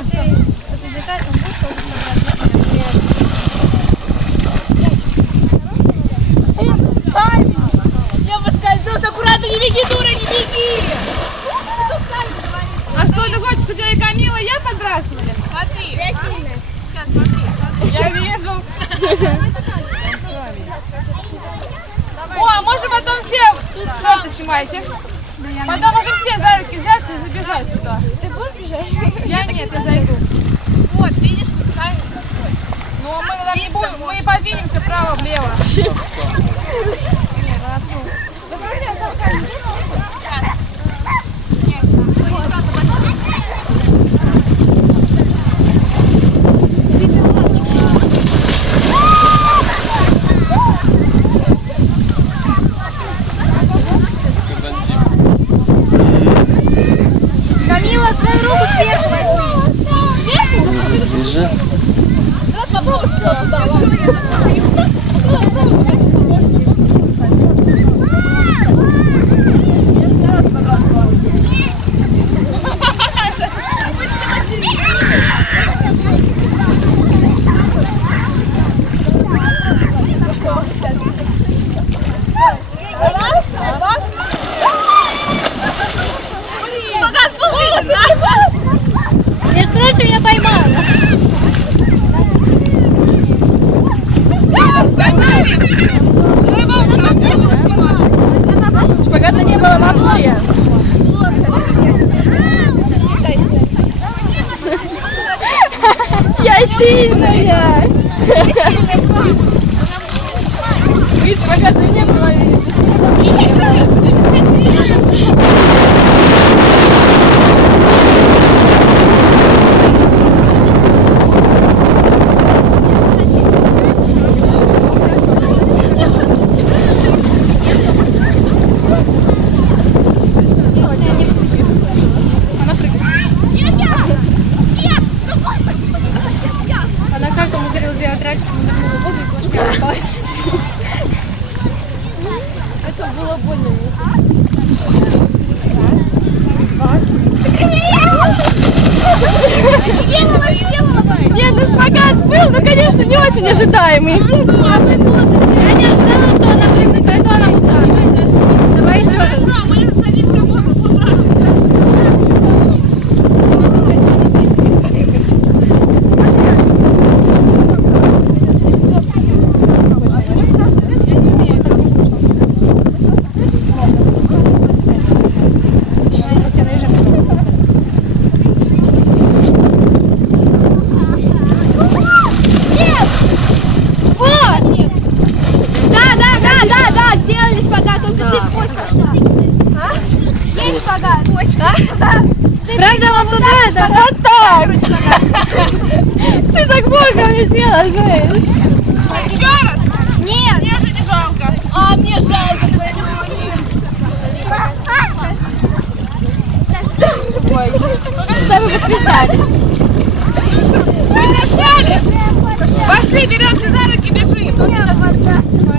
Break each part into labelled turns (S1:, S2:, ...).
S1: если задержать, он будет тоже
S2: Я подскользнулся, аккуратно, не беги, дура, не беги!
S3: А что ты хочешь, чтобы я и Камила, и я подбрасывали?
S2: Смотри,
S1: Я сильная.
S2: сейчас смотри, смотри.
S3: Я вижу. О, а можно потом все шорты снимайте? Потом можем все за руки взяться и забежать туда.
S1: Ты будешь бежать?
S3: Я нет, я зайду.
S2: Вот, видишь, тут камень.
S3: Но мы там не будем, мы подвинемся вправо-влево.
S2: Нет, ну, и как обычно.
S1: Камила, свою руку сверху
S3: 车不结了。Я сильная. Видишь, шпагата не было видно.
S1: Она как умудрилась сделать раньше, что нырнула в воду и кошка попалась. Это было больно.
S3: Нет, ну шпагат был, но, конечно, не очень ожидаемый.
S1: Я не ожидала, что она прыгнет, поэтому она вот так. Давай еще раз. Да, да, да, да, да, сделали шпагат, только ты в кость пошла. А? Есть шпагат.
S3: Правда, вам туда это? Вот так. Ты так боком не сделала, знаешь. Еще раз.
S1: Нет.
S3: Мне же не жалко.
S2: А мне жалко своей
S3: Когда вы подписались? Вы достали? Пошли, беремся за руки, бежим.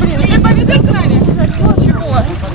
S3: Блин, я поведу с нами. Чего?